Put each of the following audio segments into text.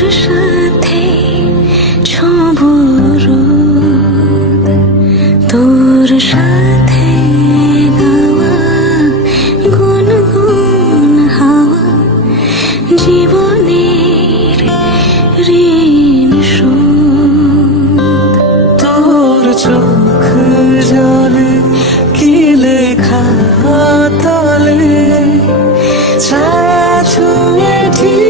সাথে তোর সাথে গাওয়া জীবনের তোর চোখ তলে ছায়া ছুঁয়ে ঠিক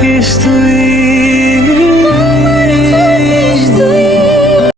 que estoy